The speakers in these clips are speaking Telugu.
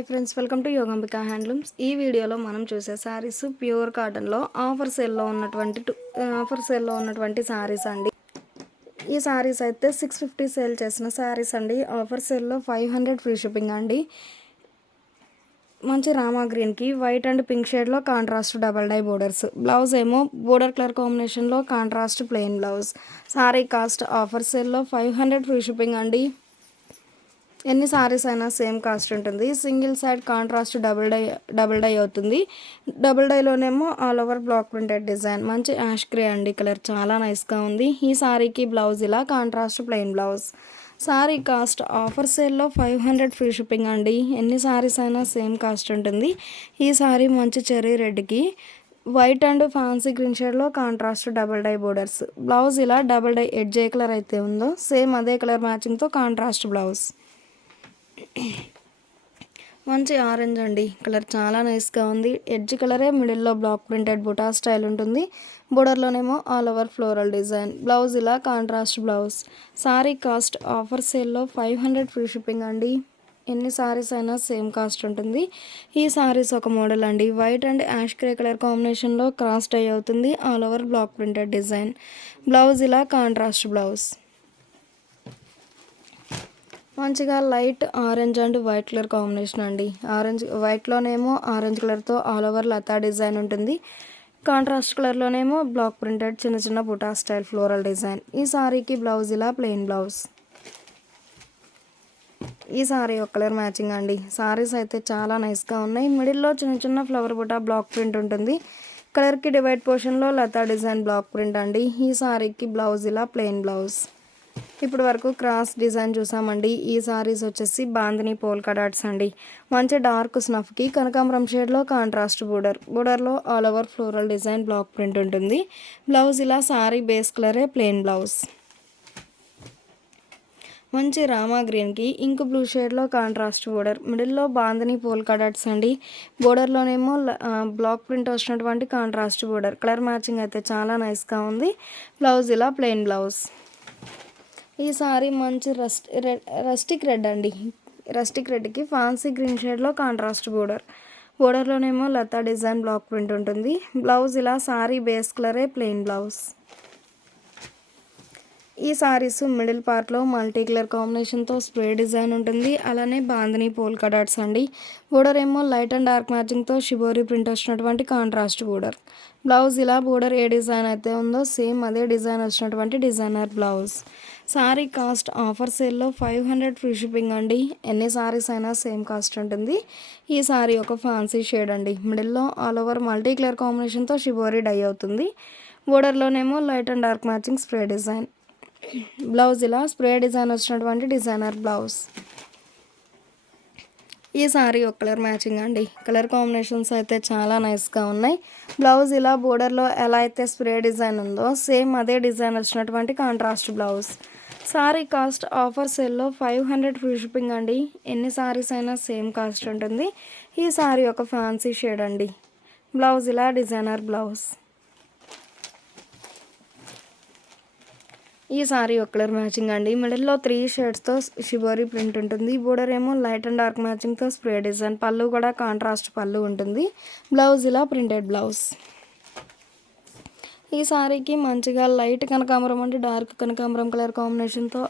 Hi friends, welcome to Yogambika handlooms. ఈ వీడియోలో మనం చూసే శారీస్ ప్యూర్ కాటన్లో ఆఫర్ సేల్లో ఉన్నటువంటి శారీస్ అండి. ఈ శారీస్ అయితే 650 సేల్ చేసిన శారీస్ అండి. ఆఫర్ సేల్లో 500 ఫ్రీ షిప్పింగ్ అండి. మంచి రామా గ్రీన్కి వైట్ అండ్ పింక్ షేడ్లో contrast double dye borders. Blouse ఏమో బోర్డర్ కలర్ కాంబినేషన్లో contrast plain blouse. Sari cost offer సేల్లో 500 ఫ్రీ షిప్పింగ్ అండి. ఎన్ని సారీస్ అయినా సేమ్ కాస్ట్ ఉంటుంది. Single side contrast double dye అవుతుంది. డబుల్ డైలోనేమో all over block printed design. మంచి యాష్ గ్రే అండి, కలర్ చాలా నైస్గా ఉంది. ఈ సారీకి బ్లౌజ్ ఇలా contrast plain blouse. Sari cost offer సేల్లో 500 ఫ్రీ షిప్పింగ్ అండి. ఎన్ని సారీస్ అయినా సేమ్ కాస్ట్ ఉంటుంది. ఈ సారీ మంచి చెర్రీ రెడ్కి వైట్ అండ్ ఫ్యాన్సీ గ్రీన్ షేడ్లో contrast double dye borders. Blouse ఇలా డబుల్ డై ఎడ్జ్ ఏ కలర్ అయితే ఉందో సేమ్ అదే కలర్ మ్యాచింగ్తో కాంట్రాస్ట్ బ్లౌజ్. మంచి ఆరెంజ్ అండి, కలర్ చాలా నైస్గా ఉంది. ఎడ్జ్ కలరే మిడిల్లో బ్లాక్ ప్రింటెడ్ బుటా స్టైల్ ఉంటుంది. బోర్డర్లోనేమో all over floral design. Blouse ఇలా contrast blouse. Sari cost offer సేల్లో 500 ఫ్రీ షిప్పింగ్ అండి. ఎన్ని సారీస్ అయినా సేమ్ కాస్ట్ ఉంటుంది. ఈ సారీస్ ఒక మోడల్ అండి. White and ash grey colour కాంబినేషన్లో క్రాస్ డై అవుతుంది. All over block printed design. Blouse ఇలా కాంట్రాస్ట్ బ్లౌజ్. మంచిగా light orange and white colour combination అండి. వైట్లోనేమో ఆరెంజ్ కలర్తో ఆల్ ఓవర్ లతా డిజైన్ ఉంటుంది. కాంట్రాస్ట్ కలర్లోనేమో బ్లాక్ ప్రింటెడ్ చిన్న చిన్న బుటా స్టైల్ ఫ్లోరల్ డిజైన్. ఈ సారీకి బ్లౌజ్ ఇలా ప్లెయిన్ బ్లౌజ్. ఈ సారీ ఒక కలర్ మ్యాచింగ్ అండి. సారీస్ అయితే చాలా నైస్గా ఉన్నాయి. మిడిల్లో చిన్న చిన్న ఫ్లవర్ బుటా బ్లాక్ ప్రింట్ ఉంటుంది. కలర్కి డివైడ్ పోర్షన్లో లతా డిజైన్ బ్లాక్ ప్రింట్ అండి. ఈ సారీకి బ్లౌజ్ ఇలా ప్లెయిన్ బ్లౌజ్. ఇప్పుడు వరకు క్రాస్ డిజైన్ చూసామండి. ఈ సారీస్ వచ్చేసి బాందిని పోల్కా డాట్స్ అండి. మంచి డార్క్ స్నఫ్కి కనకాంబరం షేడ్లో కాంట్రాస్ట్ బోర్డర్లో all over floral design block print ఉంటుంది. బ్లౌజ్ ఇలా సారీ బేస్ కలరే ప్లెయిన్ బ్లౌజ్. మంచి రామా గ్రీన్కి ఇంక్ బ్లూ షేడ్లో కాంట్రాస్ట్ బోర్డర్. మిడిల్లో బాందిని పోల్కా డాట్స్ అండి. బోర్డర్లోనేమో బ్లాక్ ప్రింట్ వచ్చినటువంటి కాంట్రాస్ట్ బోర్డర్. కలర్ మ్యాచింగ్ అయితే చాలా నైస్గా ఉంది. బ్లౌజ్ ఇలా ప్లెయిన్ బ్లౌజ్. ఈ సారీ మంచి రస్టిక్ రెడ్ అండి. రస్టిక్ రెడ్కి ఫ్యాన్సీ గ్రీన్ షేడ్లో కాంట్రాస్ట్ బోర్డర్లోనేమో లతా డిజైన్ బ్లాక్ ప్రింట్ ఉంటుంది. బ్లౌజ్ ఇలా సారీ బేస్ కలరే ప్లెయిన్ బ్లౌజ్. ఈ సారీస్ మిడిల్ పార్ట్లో మల్టీ కలర్ కాంబినేషన్తో స్ప్రే డిజైన్ ఉంటుంది. అలానే బాందిని పోల్కా డాట్స్ అండి. బోర్డర్ ఏమో లైట్ అండ్ డార్క్ మ్యాచింగ్తో షిబోరి ప్రింట్ వచ్చినటువంటి కాంట్రాస్ట్ బోర్డర్. బ్లౌజ్ ఇలా బోర్డర్ ఏ డిజైన్ అయితే ఉందో సేమ్ అదే డిజైన్ వచ్చినటువంటి designer blouse. Sari cost offer సేల్లో 500 ఫ్రీ షిప్పింగ్ అండి. ఎన్ని సారీస్ అయినా సేమ్ కాస్ట్ ఉంటుంది. ఈ సారీ ఒక ఫ్యాన్సీ షేడ్ అండి. మిడిల్లో ఆల్ ఓవర్ మల్టీ కలర్ కాంబినేషన్తో షిబోరి డై అవుతుంది. బోర్డర్లోనేమో light and dark matching spray design. Blouse ఇలా స్ప్రే డిజైన్ వచ్చినటువంటి డిజైనర్ బ్లౌజ్. ఈ సారీ ఒక కలర్ మ్యాచింగ్ అండి. కలర్ కాంబినేషన్స్ అయితే చాలా నైస్గా ఉన్నాయి. బ్లౌజ్ ఇలా బోర్డర్లో ఎలా అయితే స్ప్రే డిజైన్ ఉందో సేమ్ అదే డిజైన్ వచ్చినటువంటి contrast blouse. Sari cost offer సేల్లో 500 ఫ్రీ షిప్పింగ్ అండి. ఎన్ని సారీస్ అయినా సేమ్ కాస్ట్ ఉంటుంది. ఈ సారీ ఒక ఫ్యాన్సీ షేడ్ అండి. బ్లౌజ్ ఇలా డిజైనర్ బ్లౌజ్. ఈ సారీ ఒక కలర్ మ్యాచింగ్ అండి. మిడిల్లో 3 షేడ్స్తో షిబోరి ప్రింట్ ఉంటుంది. బోర్డర్ ఏమో లైట్ అండ్ డార్క్ మ్యాచింగ్తో స్ప్రే డిజైన్. పళ్ళు కూడా కాంట్రాస్ట్ పళ్ళు ఉంటుంది. బ్లౌజ్ ఇలా ప్రింటెడ్ బ్లౌజ్. ఈ సారీకి మంచిగా లైట్ కనకాంబరం అంటే డార్క్ కనకాంబరం కలర్ కాంబినేషన్తో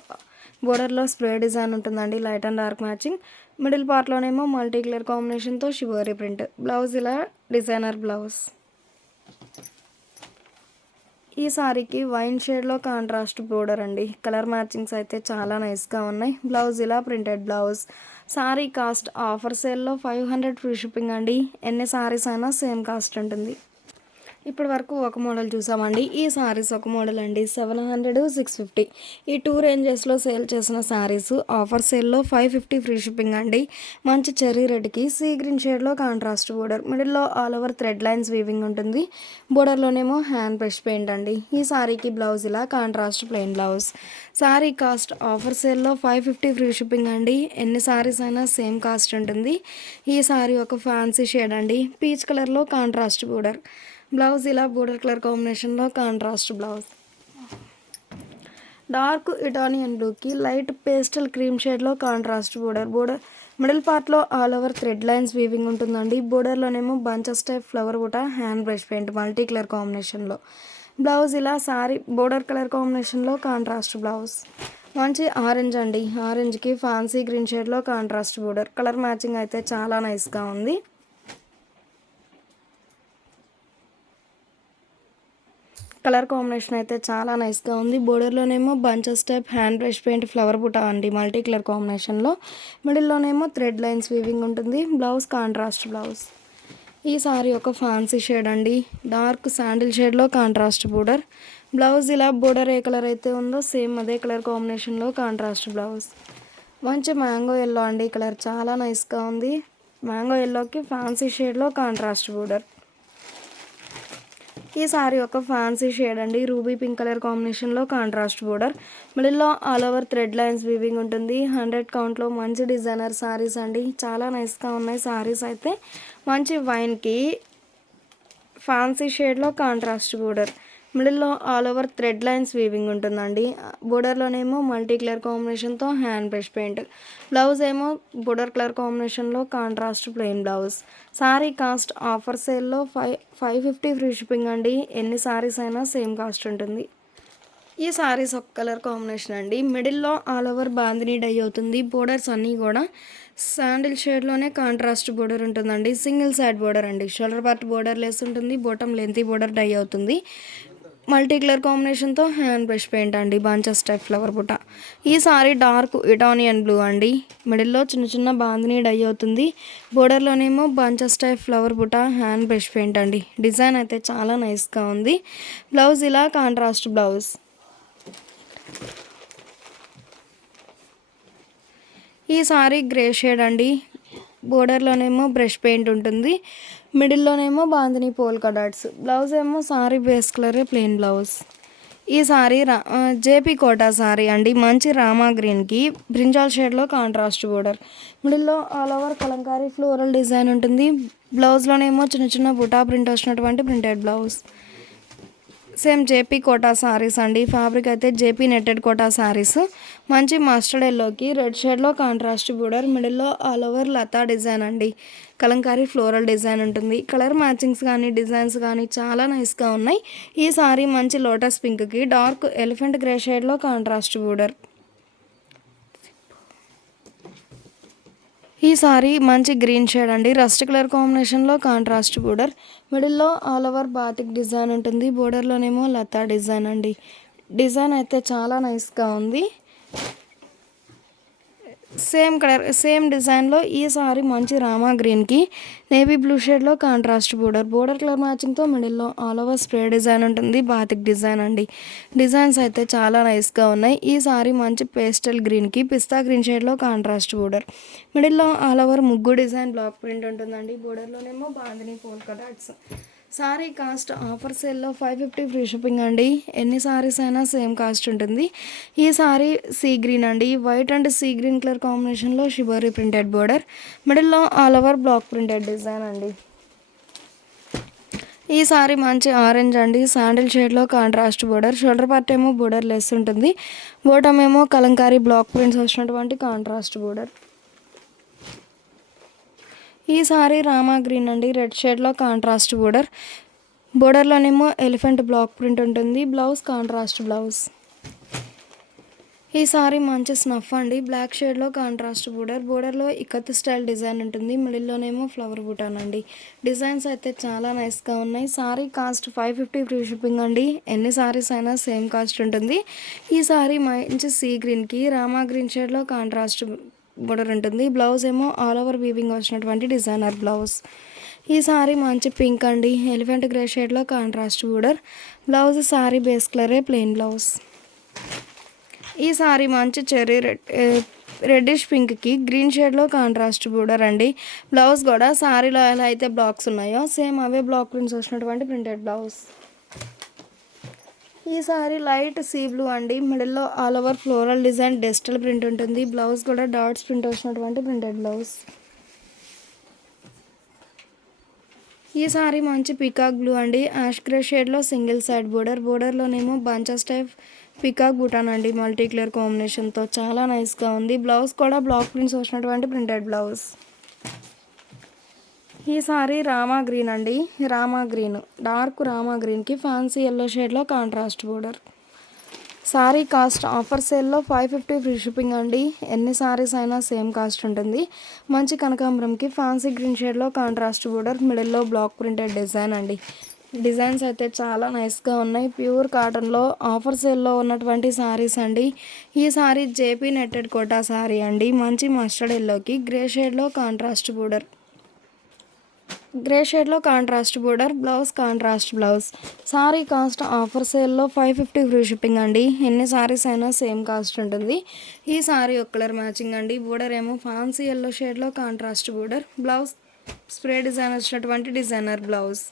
బోర్డర్లో స్ప్రే డిజైన్ ఉంటుందండి. Light and dark matching. Middle పార్ట్లోనేమో మల్టీ కలర్ కాంబినేషన్తో షిబోరి ప్రింట్. బ్లౌజ్ ఇలా డిజైనర్ బ్లౌజ్. ఈ సారీకి వైన్ షేడ్లో కాంట్రాస్ట్ బోర్డర్ అండి. కలర్ మ్యాచింగ్స్ అయితే చాలా నైస్గా ఉన్నాయి. బ్లౌజ్ ఇలా printed blouse. Sari cost offer సేల్లో 500 ఫ్రీ షిప్పింగ్ అండి. ఎన్ని సారీస్ అయినా సేమ్ కాస్ట్ ఉంటుంది. ఇప్పటి వరకు ఒక మోడల్ చూసామండి. ఈ సారీస్ ఒక మోడల్ అండి. 700, 650 ఈ 2 రేంజెస్లో సేల్ చేసిన సారీస్ ఆఫర్ సేల్లో 550 ఫ్రీ షిప్పింగ్ అండి. మంచి చెర్రీ రెడ్కి సీ గ్రీన్ షేడ్లో కాంట్రాస్ట్ బోర్డర్. మిడిల్లో all over thread lines weaving ఉంటుంది. బోర్డర్లోనేమో హ్యాండ్ బ్రష్ పెయింట్ అండి. ఈ సారీకి బ్లౌజ్ ఇలా contrast plain blouse. Sari cost offer సేల్లో 550 ఫ్రీ షిప్పింగ్ అండి. ఎన్ని సారీస్ అయినా సేమ్ కాస్ట్ ఉంటుంది. ఈ సారీ ఒక ఫ్యాన్సీ షేడ్ అండి. పీచ్ కలర్లో కాంట్రాస్ట్ బోర్డర్. బ్లౌజ్ ఇలా బోర్డర్ కలర్ కాంబినేషన్లో కాంట్రాస్ట్ బ్లౌజ్. డార్క్ ఇటాలియన్ బ్లూకి లైట్ పేస్టల్ క్రీమ్ షేడ్లో కాంట్రాస్ట్ బోర్డర్. మిడిల్ పార్ట్లో all over thread lines weaving ఉంటుందండి. బోర్డర్లోనేమో బంచెస్ టైప్ ఫ్లవర్ బుట్ట hand brush paint multi colour కాంబినేషన్లో. బ్లౌజ్ ఇలా సారీ బోర్డర్ కలర్ కాంబినేషన్లో కాంట్రాస్ట్ బ్లౌజ్. మంచి ఆరెంజ్ అండి, ఆరెంజ్కి ఫ్యాన్సీ గ్రీన్ షేడ్లో కాంట్రాస్ట్ బోర్డర్. కలర్ మ్యాచింగ్ అయితే చాలా నైస్గా ఉంది. కలర్ కాంబినేషన్ అయితే చాలా నైస్గా ఉంది. బోర్డర్లోనేమో bunches type hand brush paint flower బుటా అండి మల్టీ కలర్ కాంబినేషన్లో. మిడిల్లోనేమో థ్రెడ్ లైన్స్ వీవింగ్ ఉంటుంది. Blouse contrast blouse. ఈ సారీ ఒక ఫ్యాన్సీ షేడ్ అండి, డార్క్ శాండిల్ షేడ్లో కాంట్రాస్ట్ బోర్డర్. బ్లౌజ్ ఇలా బోర్డర్ ఏ కలర్ అయితే ఉందో సేమ్ అదే కలర్ కాంబినేషన్లో కాంట్రాస్ట్ బ్లౌజ్. మంచి మ్యాంగో ఎల్లో అండి, కలర్ చాలా నైస్గా ఉంది. మ్యాంగో ఎల్లోకి ఫ్యాన్సీ షేడ్లో కాంట్రాస్ట్ బోర్డర్. ఈ సారీ ఒక ఫ్యాన్సీ షేడ్ అండి, రూబీ పింక్ కలర్ కాంబినేషన్లో కాంట్రాస్ట్ బోర్డర్. మిడిల్లో all over thread lines weaving ఉంటుంది. 100 కౌంట్లో మంచి డిజైనర్ సారీస్ అండి, చాలా నైస్గా ఉన్నాయి సారీస్ అయితే. మంచి వైన్కి ఫ్యాన్సీ షేడ్లో కాంట్రాస్ట్ బోర్డర్. మిడిల్లో all over thread lines weaving ఉంటుందండి. బోర్డర్లోనేమో మల్టీ కలర్ కాంబినేషన్తో హ్యాండ్ బ్రష్ పెయింట్. బ్లౌజ్ ఏమో బోర్డర్ కలర్ కాంబినేషన్లో contrast plain blouse. Sari cost offer సేల్లో 550 ఫ్రీ షిప్పింగ్ అండి. ఎన్ని సారీస్ అయినా సేమ్ కాస్ట్ ఉంటుంది. ఈ సారీస్ ఒక కలర్ కాంబినేషన్ అండి, మిడిల్లో ఆల్ ఓవర్ బాందిని డై అవుతుంది. బోర్డర్స్ అన్నీ కూడా శాండిల్ షేడ్లోనే కాంట్రాస్ట్ బోర్డర్ ఉంటుందండి. సింగిల్ సైడ్ బోర్డర్ అండి, షోల్డర్ పార్ట్ బోర్డర్ లెస్ ఉంటుంది. బాటమ్ లెంతీ బోర్డర్ డై అవుతుంది. మల్టీ కలర్ కాంబినేషన్తో హ్యాండ్ బ్రష్ పెయింట్ అండి, బంచెస్ టైప్ ఫ్లవర్ బుట్ట. ఈ సారీ డార్క్ ఇటానియన్ బ్లూ అండి, మిడిల్లో చిన్న చిన్న బాందిని డై అవుతుంది. బోర్డర్లోనేమో బంచెస్ టైప్ ఫ్లవర్ బుట్ట హ్యాండ్ బ్రష్ పెయింట్ అండి. డిజైన్ అయితే చాలా నైస్గా ఉంది. బ్లౌజ్ ఇలా కాంట్రాస్ట్ బ్లౌజ్. ఈ సారీ గ్రే షేడ్ అండి, బోర్డర్లోనేమో బ్రష్ పెయింట్ ఉంటుంది. మిడిల్లోనేమో బాందిని పోల్కా డాట్స్. బ్లౌజ్ ఏమో సారీ బేస్ కలరే ప్లెయిన్ బ్లౌజ్. ఈ సారీ జేపీ కోటా సారీ అండి, మంచి రామా గ్రీన్కి బ్రింజాల్ షేడ్లో కాంట్రాస్ట్ బోర్డర్. మిడిల్లో all over Kalamkari floral design ఉంటుంది. బ్లౌజ్లోనేమో చిన్న చిన్న బుటా ప్రింట్ వచ్చినటువంటి printed blouse. Same JP quota saris అండి, ఫ్యాబ్రిక్ అయితే జేపీ నెట్టెడ్ కోటా సారీస్. మంచి మస్టర్డ్ ఎల్లోకి రెడ్ షేడ్లో కాంట్రాస్ట్ బోర్డర్. మిడిల్లో ఆల్ ఓవర్ లతా డిజైన్ అండి, కలంకారీ ఫ్లోరల్ డిజైన్ ఉంటుంది. కలర్ మ్యాచింగ్స్ కానీ డిజైన్స్ కానీ చాలా నైస్గా ఉన్నాయి. ఈ సారీ మంచి లోటస్ పింక్కి డార్క్ ఎలిఫెంట్ గ్రే షేడ్లో కాంట్రాస్ట్ బోర్డర్. ఈ సారీ మంచి గ్రీన్ షేడ్ అండి, రస్ట్ కలర్ కాంబినేషన్లో కాంట్రాస్ట్ బోర్డర్. మిడిల్లో ఆల్ ఓవర్ బాతిక్ డిజైన్ ఉంటుంది. బోర్డర్లోనేమో లతా డిజైన్ అండి. డిజైన్ అయితే చాలా నైస్గా ఉంది. సేమ్ కలర్ సేమ్ డిజైన్లో ఈ సారీ మంచి రామా గ్రీన్కి నేవీ బ్లూ షేడ్లో కాంట్రాస్ట్ బోర్డర్. బోర్డర్ కలర్ మ్యాచింగ్తో మిడిల్లో ఆల్ ఓవర్ స్ప్రే డిజైన్ ఉంటుంది, బాతిక్ డిజైన్ అండి. డిజైన్స్ అయితే చాలా నైస్గా ఉన్నాయి. ఈ సారీ మంచి పేస్టల్ గ్రీన్కి పిస్తా గ్రీన్ షేడ్లో కాంట్రాస్ట్ బోర్డర్. మిడిల్లో ఆల్ ఓవర్ ముగ్గు డిజైన్ బ్లాక్ ప్రింట్ ఉంటుందండి. బోర్డర్లోనేమో bandhani polka dots. Sari cost offer సేల్లో 550 ఫ్రీ షిప్పింగ్ అండి. ఎన్ని సారీస్ అయినా సేమ్ కాస్ట్ ఉంటుంది. ఈ సారీ సీ గ్రీన్ అండి, white and sea green colour కాంబినేషన్లో షిబోరీ ప్రింటెడ్ బోర్డర్. మిడిల్లో all over block printed design అండి. ఈ సారీ మంచి ఆరెంజ్ అండి, శాండిల్ షేడ్లో కాంట్రాస్ట్ బోర్డర్. షోల్డర్ పార్ట్ ఏమో బోర్డర్ లెస్ ఉంటుంది. బాటమ్ ఏమో కలంకారీ బ్లాక్ ప్రింట్స్ వచ్చినటువంటి కాంట్రాస్ట్ బోర్డర్. ఈ సారీ రామా గ్రీన్ అండి, రెడ్ షేడ్లో కాంట్రాస్ట్ బోర్డర్. బోర్డర్లోనేమో ఎలిఫెంట్ బ్లాక్ ప్రింట్ ఉంటుంది. Blouse contrast blouse. ఈ సారీ మంచి స్నఫ్ అండి, బ్లాక్ షేడ్లో కాంట్రాస్ట్ బోర్డర్. బోర్డర్లో ఇక్కత్ స్టైల్ డిజైన్ ఉంటుంది. మిడిల్లోనేమో ఫ్లవర్ బుటాన్ అండి. డిజైన్స్ అయితే చాలా నైస్గా ఉన్నాయి. సారీ కాస్ట్ 550 ఫ్రీ షిప్పింగ్ అండి. ఎన్ని సారీస్ అయినా సేమ్ కాస్ట్ ఉంటుంది. ఈ సారీ మంచి సీ గ్రీన్కి రామా గ్రీన్ షేడ్లో కాంట్రాస్ట్ బోర్డర్ ఉంటుంది. బ్లౌజ్ ఏమో ఆల్ ఓవర్ వీవింగ్ వచ్చినటువంటి డిజైనర్ బ్లౌజ్. ఈ సారీ మంచి పింక్ అండి, ఎలిఫెంట్ గ్రే షేడ్లో contrast border. Blouse sorry base కలరే ప్లెయిన్ బ్లౌజ్. ఈ సారీ మంచి చెర్రీ రెడ్డిష్ పింక్కి గ్రీన్ షేడ్లో కాంట్రాస్ట్ బోర్డర్ అండి. బ్లౌజ్ కూడా సారీలో ఎలా అయితే బ్లాక్స్ ఉన్నాయో సేమ్ అవే బ్లాక్ ప్రింట్స్ వచ్చినటువంటి ప్రింటెడ్ బ్లౌజ్. ఈ సారీ లైట్ సీ బ్లూ అండి, మిడిల్లో all over floral design డెస్టల్ print ఉంటుంది. బ్లౌజ్ కూడా డాట్స్ ప్రింట్ వచ్చినటువంటి ప్రింటెడ్ బ్లౌజ్. ఈ సారీ మంచి పికాక్ బ్లూ అండి, యాష్ గ్రే షేడ్లో సింగిల్ సైడ్ బోర్డర్. బోర్డర్లోనేమో బంచెస్ టైప్ పికాక్ బుటాన్ అండి, మల్టీ కలర్ కాంబినేషన్తో చాలా నైస్గా ఉంది. బ్లౌజ్ కూడా బ్లాక్ ప్రింట్స్ వచ్చినటువంటి ప్రింటెడ్ బ్లౌజ్. ఈ సారీ రామా గ్రీన్ అండి, రామా గ్రీన్, డార్క్ రామా గ్రీన్కి ఫ్యాన్సీ ఎల్లో షేడ్లో contrast border. Sari cost offer సేల్లో 550 ఫ్రీ షిప్పింగ్ అండి. ఎన్ని సారీస్ అయినా సేమ్ కాస్ట్ ఉంటుంది. మంచి కనకాంబరంకి ఫ్యాన్సీ గ్రీన్ షేడ్లో కాంట్రాస్ట్ బోర్డర్, మిడిల్లో బ్లాక్ ప్రింటెడ్ డిజైన్ అండి. డిజైన్స్ అయితే చాలా నైస్గా ఉన్నాయి. ప్యూర్ కాటన్లో ఆఫర్ సేల్లో ఉన్నటువంటి సారీస్ అండి. ఈ సారీ జేపీ నెట్టెడ్ కోటా సారీ అండి. మంచి మస్టర్డ్ ఎల్లోకి గ్రే షేడ్లో కాంట్రాస్ట్ బోర్డర్, గ్రే షేడ్లో contrast border, blouse contrast blouse. Sari cost offer సేల్లో 550 ఫ్రీ షిప్పింగ్ అండి. ఎన్ని సారీస్ అయినా సేమ్ కాస్ట్ ఉంటుంది. ఈ సారీ ఒక కలర్ మ్యాచింగ్ అండి. బోర్డర్ ఏమో ఫ్యాన్సీ ఎల్లో షేడ్లో contrast border, blouse spray design వచ్చినటువంటి డిజైనర్ బ్లౌజ్.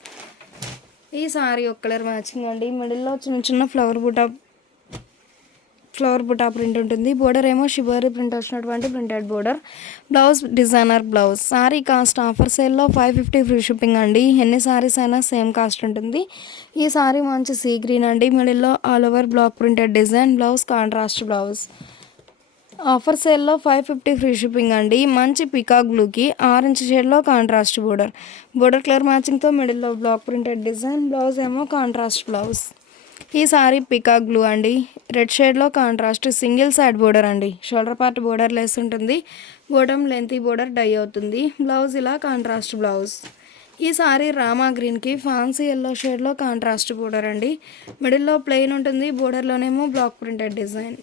ఈ సారీ ఒక కలర్ మ్యాచింగ్ అండి. మిడిల్లో చిన్న చిన్న ఫ్లవర్ బుటా ప్రింట్ ఉంటుంది. బోర్డర్ ఏమో షిబోరి ప్రింట్ వచ్చినటువంటి printed border, blouse designer blouse. Sari cost offer సేల్లో 550 ఫ్రీ షిప్పింగ్ అండి. ఎన్ని సారీస్ అయినా సేమ్ కాస్ట్ ఉంటుంది. ఈ సారీ మంచి సీ గ్రీన్ అండి. మిడిల్లో all over block printed design, blouse contrast blouse. Offer సేల్లో 550 ఫ్రీ షిప్పింగ్ అండి. మంచి పికాక్ బ్లూకి ఆరెంజ్ షేడ్లో కాంట్రాస్ట్ బోర్డర్, బోర్డర్ కలర్ మ్యాచింగ్తో మిడిల్లో బ్లాక్ ప్రింటెడ్ డిజైన్, బ్లౌజ్ ఏమో కాంట్రాస్ట్ బ్లౌజ్. ఈ సారీ పికాక్ బ్లూ అండి, రెడ్ షేడ్లో కాంట్రాస్ట్ సింగిల్ సైడ్ బోర్డర్ అండి. షోల్డర్ పార్ట్ బోర్డర్ లెస్ ఉంటుంది. బోటమ్ లెంతీ బోర్డర్ డై అవుతుంది. బ్లౌజ్ ఇలా కాంట్రాస్ట్ బ్లౌజ్. ఈ సారీ రామా గ్రీన్కి ఫ్యాన్సీ ఎల్లో షేడ్లో కాంట్రాస్ట్ బోర్డర్ అండి. మిడిల్లో ప్లెయిన్ ఉంటుంది. బోర్డర్లోనేమో బ్లాక్ ప్రింటెడ్ డిజైన్.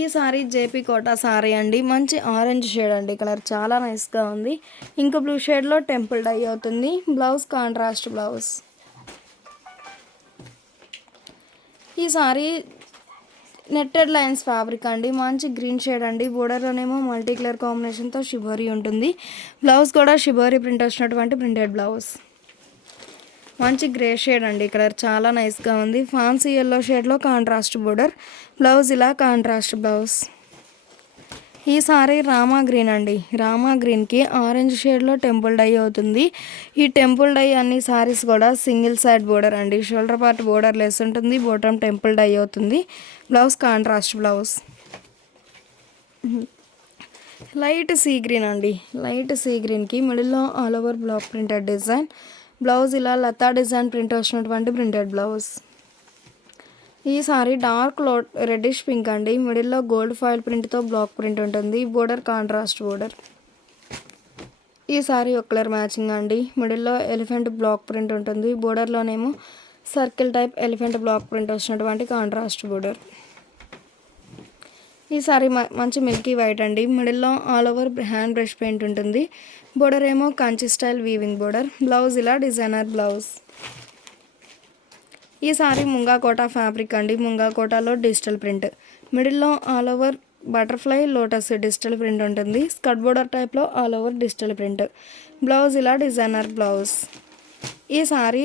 ఈ సారీ జేపీ కోటా సారీ అండి. మంచి ఆరెంజ్ షేడ్ అండి, కలర్ చాలా నైస్గా ఉంది. ఇంక బ్లూ షేడ్లో టెంపుల్ డై అవుతుంది. Blouse contrast blouse. ఈ సారీ నెట్టెడ్ లైన్స్ ఫ్యాబ్రిక్ అండి. మంచి గ్రీన్ షేడ్ అండి. బోర్డర్లోనేమో మల్టీ కలర్ కాంబినేషన్తో షిబోరీ ఉంటుంది. బ్లౌజ్ కూడా షిబోరీ ప్రింట్ వచ్చినటువంటి ప్రింటెడ్ బ్లౌజ్. మంచి గ్రే షేడ్ అండి, కలర్ చాలా నైస్గా ఉంది. ఫ్యాన్సీ ఎల్లో షేడ్లో కాంట్రాస్ట్ బోర్డర్, బ్లౌజ్ ఇలా కాంట్రాస్ట్ బ్లౌజ్. ఈ సారీ రామా గ్రీన్ అండి. రామా గ్రీన్కి ఆరెంజ్ షేడ్లో టెంపుల్ డై అవుతుంది. ఈ టెంపుల్ డై అన్ని సారీస్ కూడా సింగిల్ సైడ్ బోర్డర్ అండి. షోల్డర్ పార్ట్ బోర్డర్ లెస్ ఉంటుంది. బోటమ్ టెంపుల్ డై అవుతుంది. Blouse contrast blouse. Light sea green అండి. లైట్ సీ గ్రీన్కి మిడిల్లో all over block printed design, blouse ఇలా లతా డిజైన్ ప్రింట్ వచ్చినటువంటి ప్రింటెడ్ బ్లౌజ్. ఈ సారీ డార్క్ రెడ్డిష్ పింక్ అండి. మిడిల్లో గోల్డ్ ఫాయిల్ ప్రింట్తో బ్లాక్ ప్రింట్ ఉంటుంది. Border contrast border. ఈ సారీ ఒక కలర్ మ్యాచింగ్ అండి. మిడిల్లో ఎలిఫెంట్ బ్లాక్ ప్రింట్ ఉంటుంది. బోర్డర్లోనేమో circle type elephant block print వచ్చినటువంటి కాంట్రాస్ట్ బోర్డర్. ఈ సారీ మంచి మిల్కీ వైట్ అండి. మిడిల్లో all over hand brush paint ఉంటుంది. బోర్డర్ ఏమో Kanchi style weaving border, blouse ఇలా డిజైనర్ బ్లౌజ్. ఈ సారీ ముంగా కోటా ఫ్యాబ్రిక్ అండి. ముంగా కోటాలో డిజిటల్ ప్రింట్, మిడిల్లో all over butterfly lotus digital print ఉంటుంది. స్కర్ట్ బోర్డర్ టైప్లో all over digital print, blouse ఇలా డిజైనర్ బ్లౌజ్. ఈ సారీ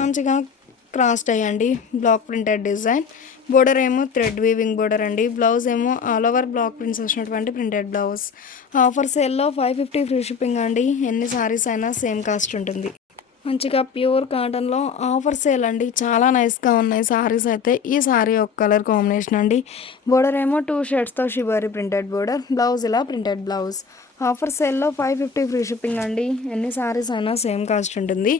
మంచిగా క్రాస్ డై అండి, బ్లాక్ ప్రింటెడ్ డిజైన్. బోర్డర్ ఏమో థ్రెడ్ వీవింగ్ బోర్డర్ అండి. బ్లౌజ్ ఏమో ఆల్ ఓవర్ బ్లాక్ ప్రింట్స్ వచ్చినటువంటి ప్రింటెడ్ బ్లౌజ్. ఆఫర్ సేల్లో 550 ఫ్రీ షిప్పింగ్ అండి. ఎన్ని సారీస్ అయినా సేమ్ కాస్ట్ ఉంటుంది. మంచిగా ప్యూర్ కాటన్లో ఆఫర్ సేల్ అండి. చాలా నైస్గా ఉన్నాయి సారీస్ అయితే. ఈ సారీ ఒక కలర్ కాంబినేషన్ అండి. బోర్డర్ ఏమో 2 షేడ్స్తో షిబోరి ప్రింటెడ్ బోర్డర్, బ్లౌజ్ ఇలా ప్రింటెడ్ బ్లౌజ్. ఆఫర్ సేల్లో 550 ఫ్రీ షిప్పింగ్ అండి. ఎన్ని సారీస్ అయినా సేమ్ కాస్ట్ ఉంటుంది.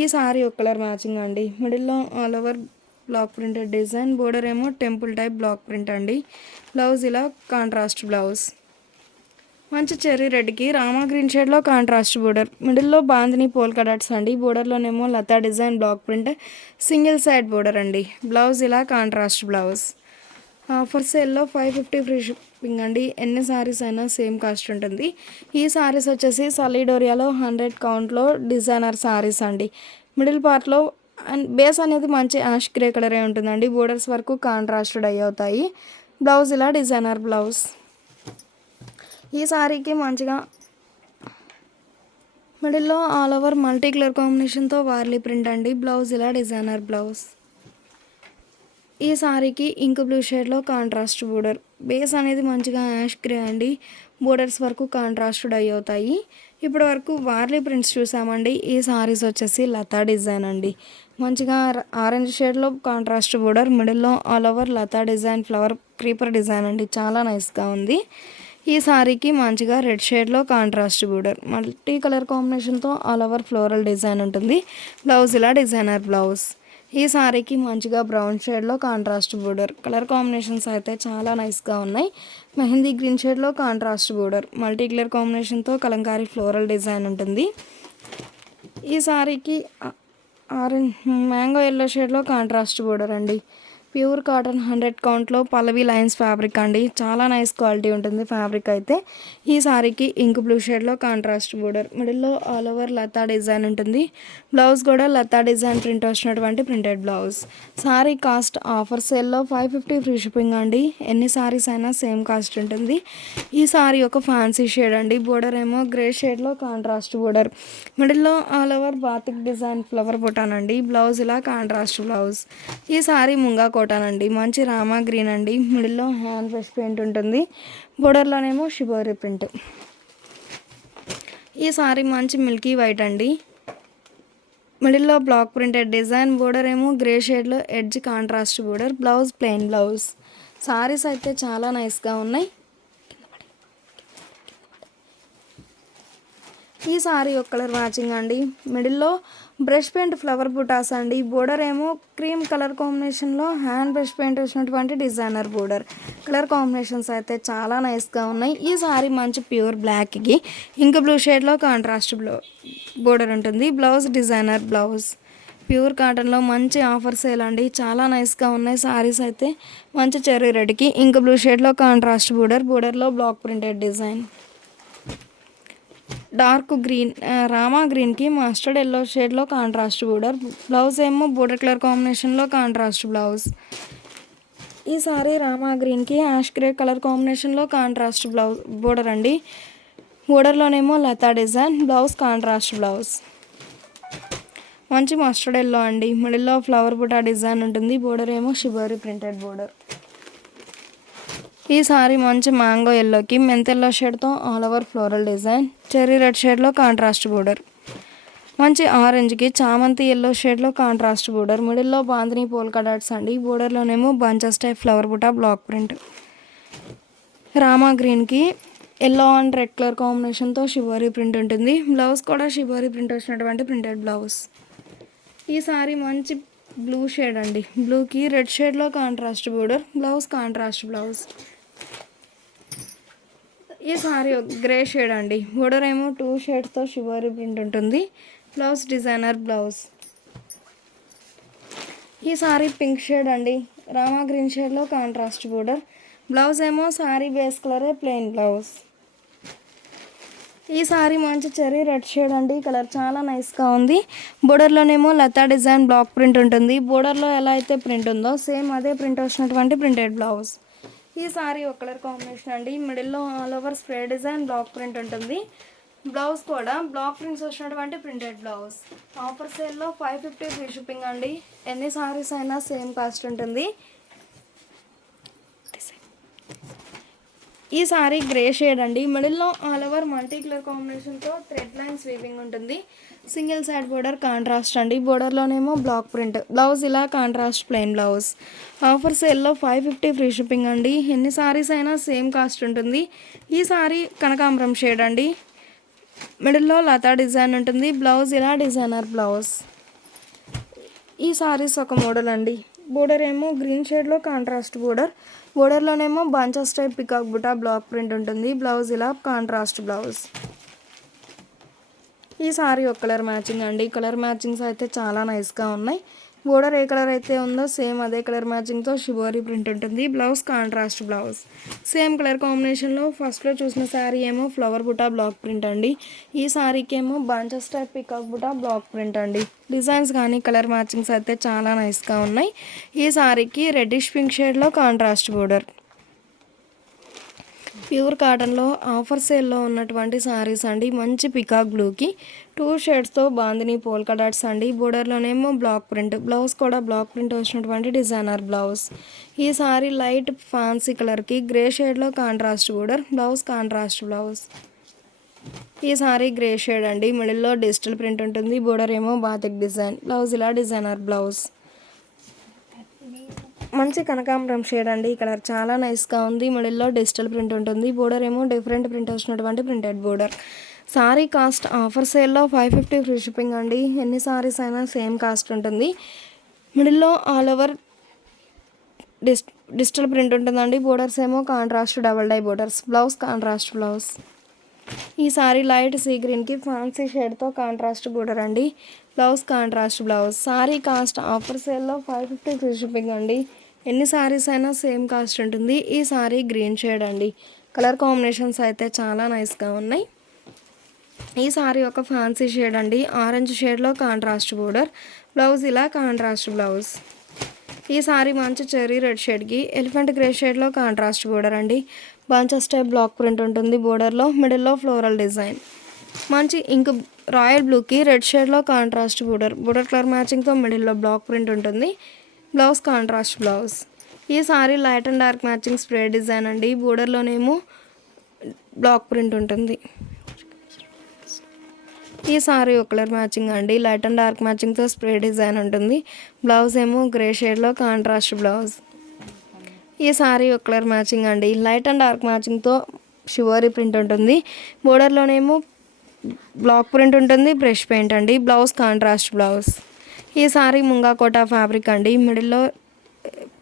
ఈ సారీ ఒక కలర్ మ్యాచింగ్ అండి. మిడిల్లో all over block printed design, border ఏమో టెంపుల్ టైప్ బ్లాక్ ప్రింట్ అండి. బ్లౌజ్ ఇలా కాంట్రాస్ట్ బ్లౌజ్. మంచి చెర్రీ రెడ్కి రామా గ్రీన్ షేడ్లో కాంట్రాస్ట్ బోర్డర్, మిడిల్లో బాందిని పోల్కా డాట్స్ అండి. బోర్డర్లోనేమో లతా design block print single side border అండి. బ్లౌజ్ ఇలా కాంట్రాస్ట్ బ్లౌజ్. ఆఫర్ సేల్లో 550 ఫ్రీ షిప్పింగ్ అండి. ఎన్ని సారీస్ అయినా సేమ్ కాస్ట్ ఉంటుంది. ఈ సారీస్ వచ్చేసి సలీడోరియాలో 100 కౌంట్లో డిజైనర్ సారీస్ అండి. మిడిల్ పార్ట్లో అండ్ బేస్ అనేది మంచి యాష్ గ్రే కలరే ఉంటుందండి. బోర్డర్స్ వరకు కాంట్రాస్ట్ డై అవుతాయి. బ్లౌజ్ ఇలా డిజైనర్ బ్లౌజ్. ఈ సారీకి మంచిగా మిడిల్లో ఆల్ ఓవర్ మల్టీ కలర్ కాంబినేషన్తో వార్లీ ప్రింట్ అండి. బ్లౌజ్ ఇలా డిజైనర్ బ్లౌజ్. ఈ సారీకి ఇంక్ బ్లూ షేడ్లో కాంట్రాస్ట్ బోర్డర్, బేస్ అనేది మంచిగా యాష్ గ్రే అండి. బోర్డర్స్ వరకు కాంట్రాస్ట్ డై అవుతాయి. ఇప్పటి వరకు వార్లీ ప్రింట్స్ చూసామండి. ఈ సారీస్ వచ్చేసి లతా డిజైన్ అండి. మంచిగా ఆరెంజ్ షేడ్లో కాంట్రాస్ట్ బోర్డర్, మిడిల్లో ఆల్ ఓవర్ లతా డిజైన్ ఫ్లవర్ క్రీపర్ డిజైన్ అండి. చాలా నైస్గా ఉంది. ఈ సారీకి మంచిగా రెడ్ షేడ్లో కాంట్రాస్ట్ బోర్డర్, మల్టీ కలర్ కాంబినేషన్తో ఆల్ ఓవర్ ఫ్లోరల్ డిజైన్ ఉంటుంది. బ్లౌజ్ ఇలా డిజైనర్ బ్లౌజ్. ఈ సారీకి మంచిగా బ్రౌన్ షేడ్లో కాంట్రాస్ట్ బోర్డర్. కలర్ కాంబినేషన్స్ అయితే చాలా నైస్గా ఉన్నాయి. మెహందీ గ్రీన్ షేడ్లో కాంట్రాస్ట్ బోర్డర్, మల్టీ కలర్ కాంబినేషన్తో కలంకారీ ఫ్లోరల్ డిజైన్ ఉంటుంది. ఈ సారీకి ఆరెంజ్ మ్యాంగో ఎల్లో షేడ్లో కాంట్రాస్ట్ బోర్డర్ అండి. ప్యూర్ కాటన్ 100 కౌంట్లో పల్లవి లైన్స్ ఫ్యాబ్రిక్ అండి. చాలా నైస్ క్వాలిటీ ఉంటుంది ఫ్యాబ్రిక్ అయితే. ఈ సారీకి ఇంక్ బ్లూ షేడ్లో కాంట్రాస్ట్ బోర్డర్, మిడిల్లో ఆల్ ఓవర్ లతా డిజైన్ ఉంటుంది. బ్లౌజ్ కూడా లతా డిజైన్ ప్రింట్ వచ్చినటువంటి printed blouse. Sari cost offer సేల్లో 550 ఫ్రీ షిప్పింగ్ అండి. ఎన్ని సారీస్ అయినా సేమ్ కాస్ట్ ఉంటుంది. ఈ సారీ ఒక ఫ్యాన్సీ షేడ్ అండి. బోర్డర్ ఏమో గ్రే షేడ్లో కాంట్రాస్ట్ బోర్డర్, మిడిల్లో all over batik design flower బొటాన్ అండి. బ్లౌజ్ ఇలా కాంట్రాస్ట్ బ్లౌజ్. ఈ సారీ ముంగా అండి. మంచి రామా గ్రీన్ అండి. మిడిల్లో హ్యాండ్ బ్రష్ పెయింట్ ఉంటుంది. బోర్డర్లోనేమో షిబోరి ప్రింట్. ఈ సారీ మంచి మిల్కీ వైట్ అండి. మిడిల్లో బ్లాక్ ప్రింటెడ్ డిజైన్, బోర్డర్ ఏమో గ్రే షేడ్లో edge contrast border, blouse plain blouse. Saris అయితే చాలా నైస్గా ఉన్నాయి. ఈ సారీ ఒక కలర్ మ్యాచింగ్ అండి. మిడిల్లో బ్రష్ పెయింట్ ఫ్లవర్ బుటాస్ అండి. బోర్డర్ ఏమో క్రీమ్ కలర్ కాంబినేషన్లో హ్యాండ్ బ్రష్ పెయింట్ వచ్చినటువంటి డిజైనర్ బోర్డర్. కలర్ కాంబినేషన్స్ అయితే చాలా నైస్గా ఉన్నాయి. ఈ సారీ మంచి ప్యూర్ బ్లాక్కి ఇంక బ్లూ షేడ్లో కాంట్రాస్ట్ బోర్డర్ ఉంటుంది. Blouse designer blouse. ప్యూర్ కాటన్లో మంచి ఆఫర్ సేల్ అండి. చాలా నైస్గా ఉన్నాయి సారీస్ అయితే. మంచి చెర్రీ రెడ్కి ఇంక బ్లూ షేడ్లో కాంట్రాస్ట్ బోర్డర్, బోర్డర్లో block printed design. Dark green Rama గ్రీన్కి మస్టర్డ్ ఎల్లో షేడ్లో కాంట్రాస్ట్ బోర్డర్. బ్లౌజ్ ఏమో బోర్డర్ కలర్ కాంబినేషన్లో కాంట్రాస్ట్ బ్లౌజ్. ఈ సారీ రామా గ్రీన్కి యాష్ గ్రే కలర్ కాంబినేషన్లో కాంట్రాస్ట్ బ్లౌజ్ బోర్డర్ అండి. బోర్డర్లోనేమో లతా డిజైన్, బ్లౌజ్ కాంట్రాస్ట్ బ్లౌజ్. మంచి మస్టర్డ్ ఎల్లో అండి. మిడిల్లో ఫ్లవర్ బుటా డిజైన్ ఉంటుంది. బోర్డర్ ఏమో షిబోరి ప్రింటెడ్ బోర్డర్. ఈ సారీ మంచి మ్యాంగో ఎల్లోకి మెంతెల్లో షేడ్తో all over floral design, cherry red షేడ్లో కాంట్రాస్ట్ బోర్డర్. మంచి ఆరెంజ్కి చామంతి ఎల్లో షేడ్లో కాంట్రాస్ట్ బోర్డర్, మిడిల్లో బాందిని పోల్కా డాట్స్ అండి. బోర్డర్లోనేమో బంచెస్ టైప్ ఫ్లవర్ బుటా బ్లాక్ ప్రింట్. రామా గ్రీన్కి ఎల్లో అండ్ రెడ్ కలర్ కాంబినేషన్తో షిబోరి ప్రింట్ ఉంటుంది. బ్లౌజ్ కూడా షిబోరి ప్రింట్ వచ్చినటువంటి ప్రింటెడ్ బ్లౌజ్. ఈ సారీ మంచి బ్లూ షేడ్ అండి. బ్లూకి రెడ్ షేడ్లో contrast border, blouse contrast blouse. ఈ సారీ గ్రే షేడ్ అండి. బోర్డర్ ఏమో 2 షేడ్స్తో షిబోరి ప్రింట్ ఉంటుంది. Blouse designer blouse. ఈ సారీ పింక్ షేడ్ అండి. రామా గ్రీన్ షేడ్లో కాంట్రాస్ట్ బోర్డర్, బ్లౌజ్ ఏమో సారీ బేస్ కలరే ప్లెయిన్ బ్లౌజ్. ఈ సారీ మంచి చెర్రీ రెడ్ షేడ్ అండి. కలర్ చాలా నైస్గా ఉంది. బోర్డర్లోనేమో లతా డిజైన్ బ్లాక్ ప్రింట్ ఉంటుంది. బోర్డర్లో ఎలా అయితే ప్రింట్ ఉందో సేమ్ అదే ప్రింట్ వచ్చినటువంటి ప్రింటెడ్ బ్లౌజ్. ఈ సారీ ఒక కలర్ కాంబినేషన్ అండి. మిడిల్లో all over spray design block print ఉంటుంది. బ్లౌజ్ కూడా బ్లాక్ ప్రింట్స్ వచ్చినటువంటి ప్రింటెడ్ బ్లౌజ్. ఆఫర్ సేల్లో 550 ఫ్రీ షిప్పింగ్ అండి. ఎన్ని సారీస్ అయినా సేమ్ కాస్ట్ ఉంటుంది. ఈ సారీ గ్రే షేడ్ అండి. మిడిల్లో ఆల్ ఓవర్ మల్టీ కలర్ కాంబినేషన్తో థ్రెడ్ లైన్స్ వీవింగ్ ఉంటుంది. సింగిల్ సైడ్ బోర్డర్ కాంట్రాస్ట్ అండి. బోర్డర్లోనేమో బ్లాక్ ప్రింట్. బ్లౌజ్ ఇలా కాంట్రాస్ట్ ప్లెయిన్ బ్లౌజ్. ఆఫర్ సేల్లో 550 ఫ్రీ షిప్పింగ్ అండి. ఎన్ని సారీస్ అయినా సేమ్ కాస్ట్ ఉంటుంది. ఈ సారీ కనకాంబరం షేడ్ అండి. మిడిల్లో లతా డిజైన్ ఉంటుంది. బ్లౌజ్ ఇలా డిజైనర్ బ్లౌజ్. ఈ సారీస్ ఒక మోడల్ అండి. బోర్డర్ ఏమో గ్రీన్ షేడ్లో కాంట్రాస్ట్ బోర్డర్, బోర్డర్లోనేమో బంచెస్ టైప్ పికాక్ బుటా బ్లాక్ ప్రింట్ ఉంటుంది. బ్లౌజ్ ఇలా కాంట్రాస్ట్ బ్లౌజ్. ఈ సారీ ఒక కలర్ మ్యాచింగ్ అండి. కలర్ మ్యాచింగ్స్ అయితే చాలా నైస్గా ఉన్నాయి. బోర్డర్ ఏ కలర్ అయితే ఉందో సేమ్ అదే కలర్ మ్యాచింగ్తో షిబోరి ప్రింట్ ఉంటుంది. Blouse contrast blouse. Same colour కాంబినేషన్లో ఫస్ట్లో చూసిన శారీ ఏమో ఫ్లవర్ బుటా బ్లాక్ ప్రింట్ అండి. ఈ శారీకి ఏమో బంచెస్ టైప్ పికాక్ బుటా బ్లాక్ ప్రింట్ అండి. డిజైన్స్ కానీ కలర్ మ్యాచింగ్స్ అయితే చాలా నైస్గా ఉన్నాయి. ఈ శారీకి రెడ్డిష్ పింక్ షేడ్లో కాంట్రాస్ట్ బోర్డర్. ప్యూర్ కాటన్లో ఆఫర్ సేల్లో ఉన్నటువంటి సారీస్ అండి. మంచి పికాక్ బ్లూకి 2 షేడ్స్తో బాందిని పోల్కా డాట్స్ అండి. బోర్డర్లోనేమో బ్లాక్ ప్రింట్, బ్లౌజ్ కూడా బ్లాక్ ప్రింట్ వచ్చినటువంటి డిజైనర్ బ్లౌజ్. ఈ సారీ లైట్ ఫ్యాన్సీ కలర్కి గ్రే షేడ్లో contrast border, blouse contrast blouse. ఈ సారీ గ్రే షేడ్ అండి. మిడిల్లో డిజిటల్ ప్రింట్ ఉంటుంది, బోర్డర్ ఏమో బాతిక్ డిజైన్, బ్లౌజ్ ఇలా డిజైనర్ బ్లౌజ్. మంచి కనకాంబరం షేడ్ అండి. ఈ కలర్ చాలా నైస్గా ఉంది. మిడిల్లో డిజిటల్ ప్రింట్ ఉంటుంది, బోర్డర్ ఏమో డిఫరెంట్ ప్రింట్ వచ్చినటువంటి printed border. Sari cost offer సేల్లో 550 ఫ్రీ షిప్పింగ్ అండి. ఎన్ని సారీస్ అయినా సేమ్ కాస్ట్ ఉంటుంది. మిడిల్లో ఆల్ ఓవర్ డిజిటల్ ప్రింట్ ఉంటుందండి. బోర్డర్స్ ఏమో contrast double dye borders, blouse contrast blouse. ఈ సారీ లైట్ సీ గ్రీన్కి ఫ్యాన్సీ షేడ్తో కాంట్రాస్ట్ బోర్డర్ అండి, blouse contrast blouse. Sari cost offer సేల్లో 550 ఫ్రీ షిప్పింగ్ అండి. ఎన్ని సారీస్ అయినా సేమ్ కాస్ట్ ఉంటుంది. ఈ సారీ గ్రీన్ షేడ్ అండి. కలర్ కాంబినేషన్స్ అయితే చాలా నైస్గా ఉన్నాయి. ఈ సారీ ఒక ఫ్యాన్సీ షేడ్ అండి. ఆరెంజ్ షేడ్లో కాంట్రాస్ట్ బోర్డర్, బ్లౌజ్ ఇలా కాంట్రాస్ట్ బ్లౌజ్. ఈ సారీ మంచి చెర్రీ రెడ్ షేడ్కి ఎలిఫెంట్ గ్రే షేడ్లో కాంట్రాస్ట్ బోర్డర్ అండి. బంచెస్ టైప్ బ్లాక్ ప్రింట్ ఉంటుంది బోర్డర్లో, మిడిల్లో ఫ్లోరల్ డిజైన్. మంచి ఇంక్ రాయల్ బ్లూకి రెడ్ షేడ్లో కాంట్రాస్ట్ బోర్డర్, బోర్డర్ కలర్ మ్యాచింగ్తో మిడిల్లో బ్లాక్ ప్రింట్ ఉంటుంది, బ్లౌజ్ కాంట్రాస్ట్ బ్లౌజ్. ఈ sari light and dark matching spray design అండి. బోర్డర్లోనేమో బ్లాక్ ప్రింట్ ఉంటుంది. ఈ సారీ ఒక కలర్ మ్యాచింగ్ అండి. లైట్ అండ్ డార్క్ మ్యాచింగ్తో స్ప్రే డిజైన్ ఉంటుంది, బ్లౌజ్ ఏమో గ్రే షేడ్లో కాంట్రాస్ట్ బ్లౌజ్. ఈ సారీ ఒక కలర్ మ్యాచింగ్ అండి. లైట్ అండ్ డార్క్ మ్యాచింగ్తో షివరీ ప్రింట్ ఉంటుంది, బోర్డర్లోనేమో బ్లాక్ ప్రింట్ ఉంటుంది, బ్రష్ పెయింట్ అండి, బ్లౌజ్ కాంట్రాస్ట్ బ్లౌజ్. ఈ సారీ ముంగా కోటా ఫ్యాబ్రిక్ అండి. మిడిల్లో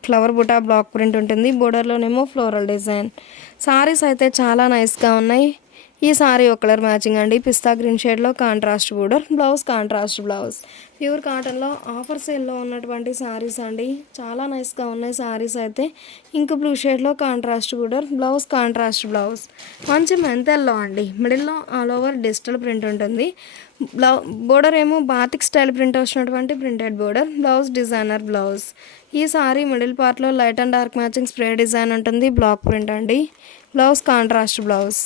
ఫ్లవర్ బుటా బ్లాక్ ప్రింట్ ఉంటుంది, బోర్డర్లోనేమో ఫ్లోరల్ డిజైన్. సారీస్ అయితే చాలా నైస్గా ఉన్నాయి. ఈ సారీ ఒక కలర్ మ్యాచింగ్ అండి. పిస్తా గ్రీన్ షేడ్లో contrast border, blouse contrast blouse. Pure కాటన్లో ఆఫర్ సేల్లో ఉన్నటువంటి సారీస్ అండి. చాలా నైస్గా ఉన్నాయి సారీస్ అయితే. ఇంక్ బ్లూ షేడ్లో contrast border, blouse contrast blouse. మంచి మెంతల్లో అండి. మిడిల్లో ఆల్ ఓవర్ డిజిటల్ ప్రింట్ ఉంటుంది, బోర్డర్ ఏమో బాతిక్ స్టైల్ ప్రింట్ వచ్చినటువంటి printed border, blouse designer blouse. ఈ సారీ మిడిల్ పార్ట్లో light and dark matching spray design ఉంటుంది, బ్లాక్ ప్రింట్ అండి, బ్లౌజ్ కాంట్రాస్ట్ బ్లౌజ్.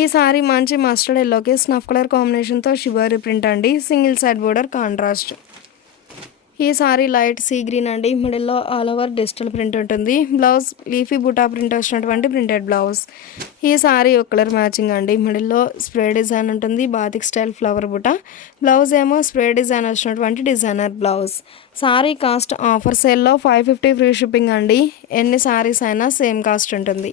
ఈ సారీ మంచి మస్టర్డ్ ఎల్లోకి స్నఫ్ కలర్ కాంబినేషన్తో షివరీ ప్రింట్ అండి, సింగిల్ సైడ్ బోర్డర్ కాంట్రాస్ట్. ఈ సారీ లైట్ సీ గ్రీన్ అండి. మిడిల్లో ఆల్ ఓవర్ డిజిటల్ ప్రింట్ ఉంటుంది, బ్లౌజ్ లీఫీ బుటా ప్రింట్ వచ్చినటువంటి ప్రింటెడ్ బ్లౌజ్. ఈ సారీ ఒక కలర్ మ్యాచింగ్ అండి. మిడిల్లో స్ప్రే డిజైన్ ఉంటుంది, బాతిక్ స్టైల్ ఫ్లవర్ బుటా, బ్లౌజ్ ఏమో స్ప్రే డిజైన్ వచ్చినటువంటి designer blouse. Sari cost offer సేల్లో 550 ఫ్రీ షిప్పింగ్ అండి. ఎన్ని సారీస్ అయినా సేమ్ కాస్ట్ ఉంటుంది.